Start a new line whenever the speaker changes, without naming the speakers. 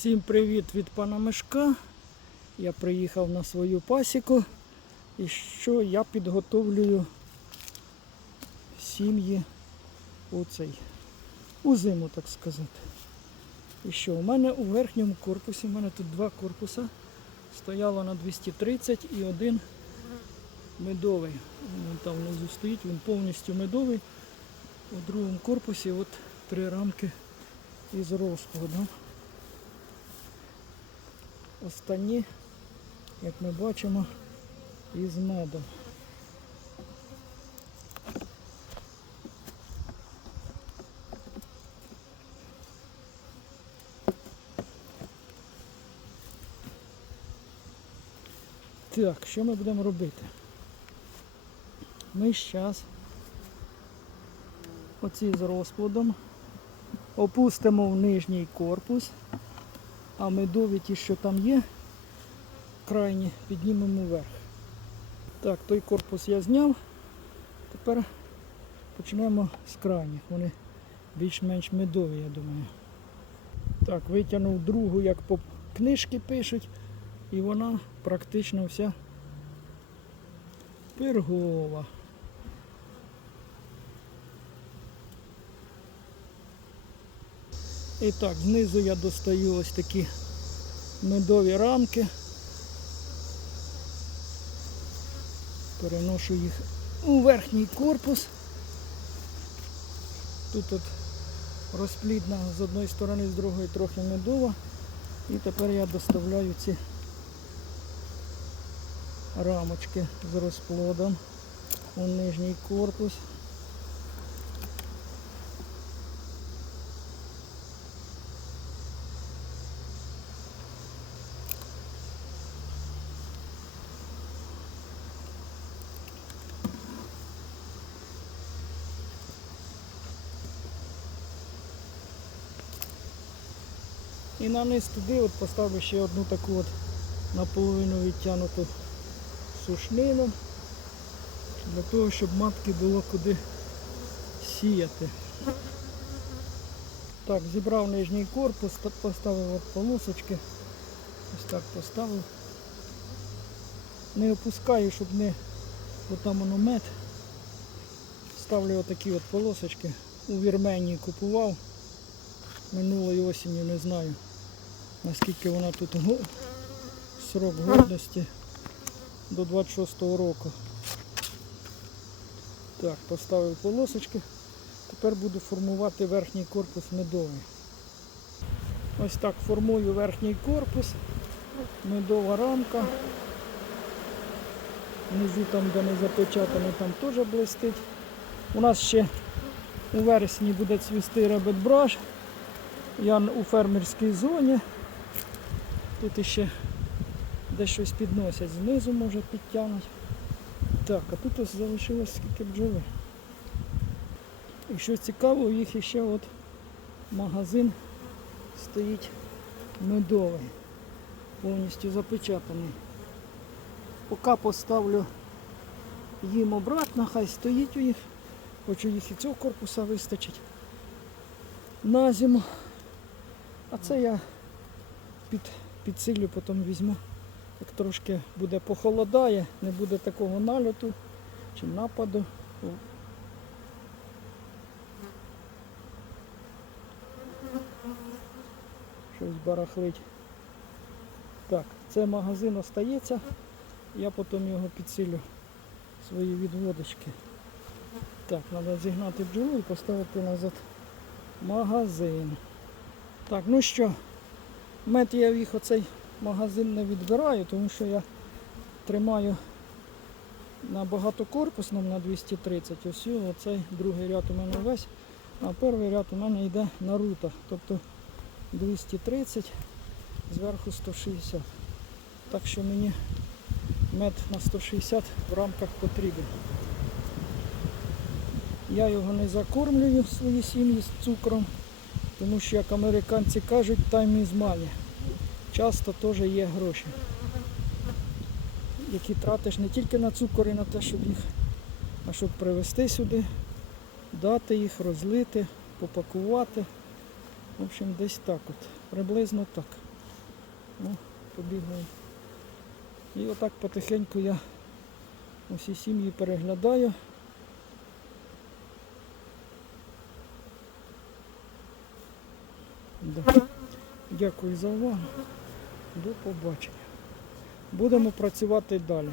Всім привіт від пана Мишка. Я приїхав на свою пасіку. І що я підготовлюю сім'ї у цей, у зиму, так сказати. І що, у мене у верхньому корпусі, у мене тут два корпуса, стояло на 230 і один медовий. Він там внизу стоїть, він повністю медовий. У другому корпусі от три рамки із розплодом. Останні, як ми бачимо, із медом. Так, що ми будемо робити? Ми зараз оці з розплодом опустимо в нижній корпус, а медові ті, що там є, крайні піднімемо вверх. Так, той корпус я зняв. Тепер почнемо з крайніх. Вони більш-менш медові, я думаю. Так, витягнув другу, як по книжки пишуть, і вона практично вся пергова. І так, знизу я достаю ось такі медові рамки. Переношу їх у верхній корпус. Тут от розплідна з одної сторони, з другої трохи медова. І тепер я доставляю ці рамочки з розплодом у нижній корпус. І на низ туди от поставлю ще одну таку от наполовину відтягнуту сушнину для того, щоб матки було куди сіяти. Так, зібрав нижній корпус, поставив от полосочки. Ось так поставив. Не опускаю, щоб не бо там воно мед. Ставлю отакі от полосочки. У Вірменії купував. Минулої осінню не знаю наскільки вона тут го- срок годності до 26-го року. Так, поставив полосочки. Тепер буду формувати верхній корпус медовий. Ось так формую верхній корпус, медова рамка. Внизу там, де не запечатано, там теж блистить. У нас ще у вересні буде цвісти ребетбраш. Я у фермерській зоні. Тут іще десь щось підносять, знизу може підтягнуть. Так, а тут ось залишилось скільки бджоли. І що цікаво, у їх іще от магазин стоїть медовий, повністю запечатаний. Поки поставлю їм обратно, хай стоїть у їх, хочу їх і цього корпуса вистачить на зиму. А це я під, підсилю, потім візьму. Як трошки буде похолодає, не буде такого нальоту чи нападу. Щось барахлить. Так, це магазин остається, я потім його підсилю свої відводочки. Так, треба зігнати бджолу і поставити назад магазин. Так, ну що, мед я їх оцей магазин не відбираю, тому що я тримаю на багатокорпусному на 230. Ось оцей другий ряд у мене весь, а перший ряд у мене йде на рутах. Тобто 230, зверху 160. Так що мені мед на 160 в рамках потрібен. Я його не закормлюю в своїй сім'ї з цукром, тому що, як американці кажуть, time is money. Часто теж є гроші, які тратиш не тільки на цукор і на те, щоб їх, а щоб привезти сюди, дати їх, розлити, попакувати. В общем, десь так от. Приблизно так. О, побігли. І отак потихеньку я усі сім'ї переглядаю. Да. Дякую за увагу. До побачення. Будемо працювати далі.